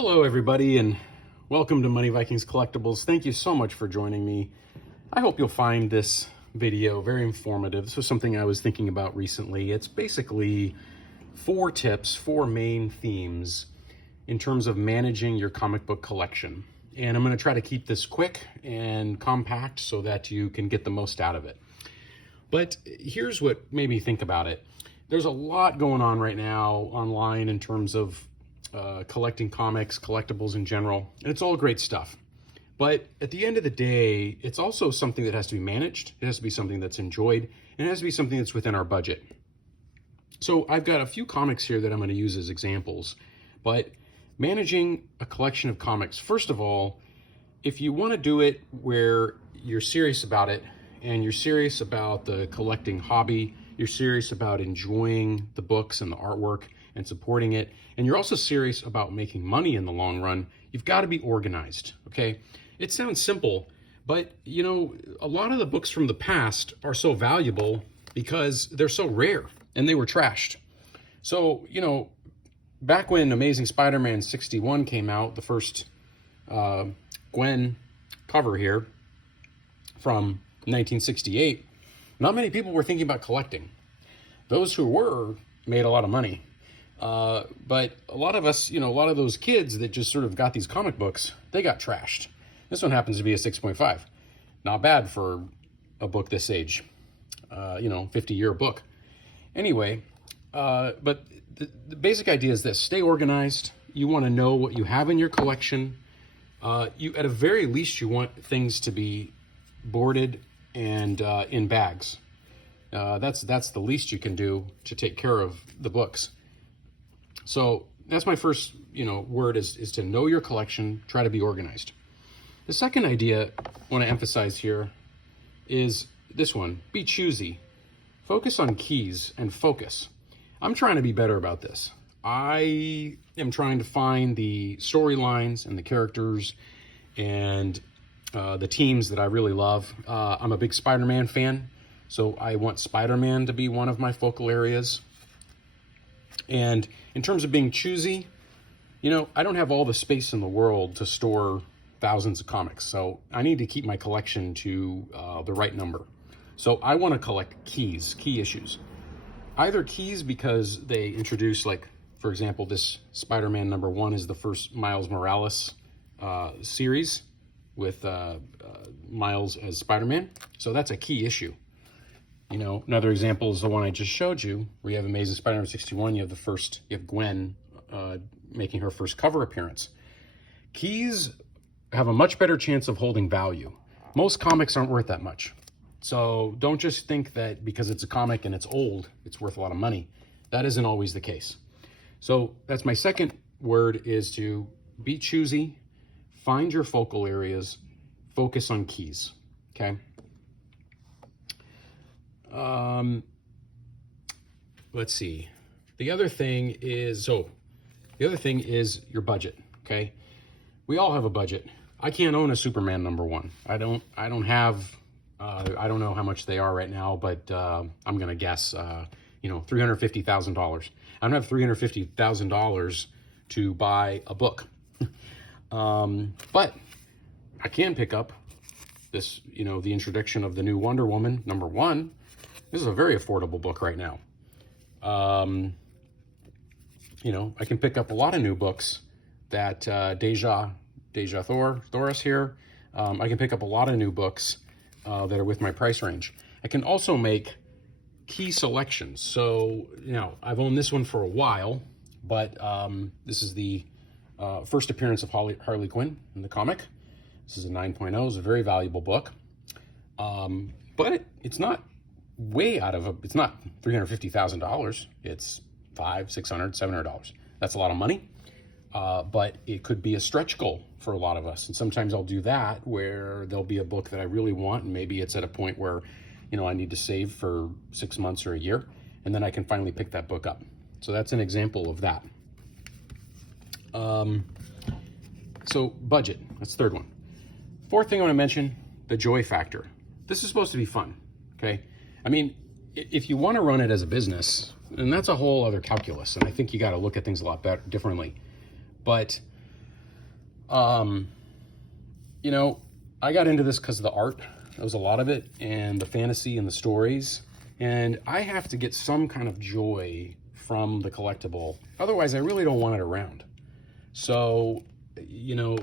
Hello everybody and welcome to Money Vikings Collectibles. Thank you so much for joining me. I hope you'll find this video very informative. This was something I was thinking about recently. It's basically 4 tips, 4 main themes in terms of managing your comic book collection. And I'm going to try to keep this quick and compact so that you can get the most out of it. But here's what made me think about it. There's a lot going on right now online in terms of collecting comics, collectibles in general, and it's all great stuff. But at the end of the day, it's also something that has to be managed. It has to be something that's enjoyed, and it has to be something that's within our budget. So I've got a few comics here that I'm going to use as examples, but managing a collection of comics, first of all, if you want to do it where you're serious about it and you're serious about the collecting hobby, you're serious about enjoying the books and the artwork and supporting it, and you're also serious about making money in the long run, you've got to be organized, okay? It sounds simple, but you know, a lot of the books from the past are so valuable because they're so rare and they were trashed. So, you know, back when Amazing Spider-Man 61 came out, the first Gwen cover here from 1968, not many people were thinking about collecting. Those who were made a lot of money. But a lot of us, you know, a lot of those kids that just sort of got these comic books, they got trashed. This one happens to be a 6.5. Not bad for a book this age, 50-year book. Anyway, but the basic idea is this: stay organized. You want to know what you have in your collection. You, at a very least, you want things to be boarded and in bags. That's the least you can do to take care of the books. So that's my first, word is to know your collection, try to be organized. The second idea I want to emphasize here is this one: be choosy. Focus on keys and focus. I'm trying to be better about this. I am trying to find the storylines and the characters and the teams that I really love. I'm a big Spider-Man fan, so I want Spider-Man to be one of my focal areas. And in terms of being choosy, I don't have all the space in the world to store thousands of comics, so I need to keep my collection to the right number. So I want to collect key issues. Either keys because they introduce, like, for example, this Spider-Man #1 is the first Miles Morales series with Miles as Spider-Man. So that's a key issue. Another example is the one I just showed you, where you have Amazing Spider-Man 61, you have Gwen making her first cover appearance. Keys have a much better chance of holding value. Most comics aren't worth that much. So don't just think that because it's a comic and it's old, it's worth a lot of money. That isn't always the case. So that's my second word, is to be choosy, find your focal areas, focus on keys, okay? Let's see. The other thing is your budget, okay? We all have a budget. I can't own a Superman #1. I don't have, I don't know how much they are right now, but I'm going to guess, $350,000. I don't have $350,000 to buy a book. But I can pick up this, the introduction of the new Wonder Woman #1. This is a very affordable book right now. I can pick up a lot of new books that Deja Thoris here. I can pick up a lot of new books that are with my price range. I can also make key selections. So, I've owned this one for a while, but this is the first appearance of Harley Quinn in the comic. This is a 9.0. It's a very valuable book. But it's not it's not $350,000. It's $500, $600, $700. That's a lot of money. But it could be a stretch goal for a lot of us. And sometimes I'll do that, where there'll be a book that I really want, and maybe it's at a point where, I need to save for 6 months or a year, and then I can finally pick that book up. So that's an example of that. So budget, that's the third one. Fourth thing I want to mention, the joy factor. This is supposed to be fun, okay? I mean, if you want to run it as a business, and that's a whole other calculus, and I think you got to look at things a lot differently. But You know, I got into this because of the art. There was a lot of it, and the fantasy and the stories. And I have to get some kind of joy from the collectible. Otherwise, I really don't want it around. So, you know,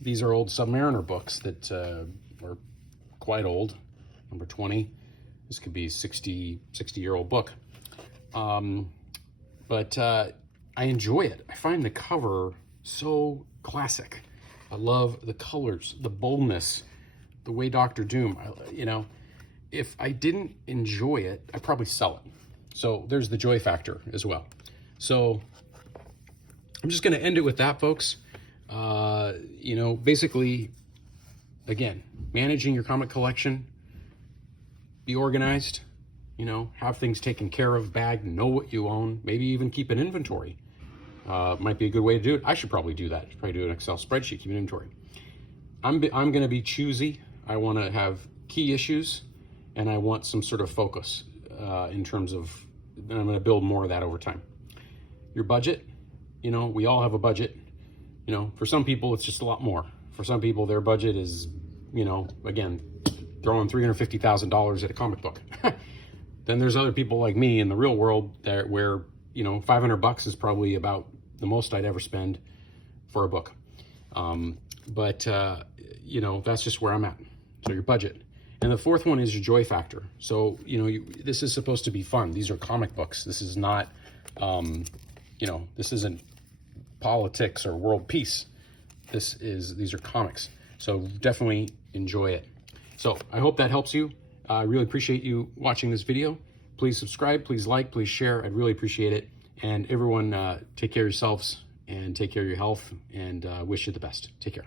these are old Submariner books that are quite old. Number 20. This could be a 60-year-old book. But I enjoy it. I find the cover so classic. I love the colors, the boldness, the way Doctor Doom, you know, if I didn't enjoy it, I'd probably sell it. So there's the joy factor as well. So I'm just going to end it with that, folks. You know, basically, again, managing your comic collection, be organized, you know, have things taken care of, bagged, know what you own, maybe even keep an inventory. Might be a good way to do it. I should probably do that. Probably do an Excel spreadsheet, keep an inventory. I'm going to be choosy. I want to have key issues, and I want some sort of focus in terms of, and I'm going to build more of that over time. Your budget, you know, we all have a budget. You know, for some people, it's just a lot more. For some people, their budget is, you know, again, throwing $350,000 at a comic book. Then there's other people like me in the real world that where, you know, $500 is probably about the most I'd ever spend for a book. You know, that's just where I'm at. So your budget. And the fourth one is your joy factor. So, you know, this is supposed to be fun. These are comic books. This is not, you know, this isn't politics or world peace. These are comics. So definitely enjoy it. So I hope that helps you. I really appreciate you watching this video. Please subscribe, please like, please share. I'd really appreciate it. And everyone, take care of yourselves and take care of your health, and wish you the best. Take care.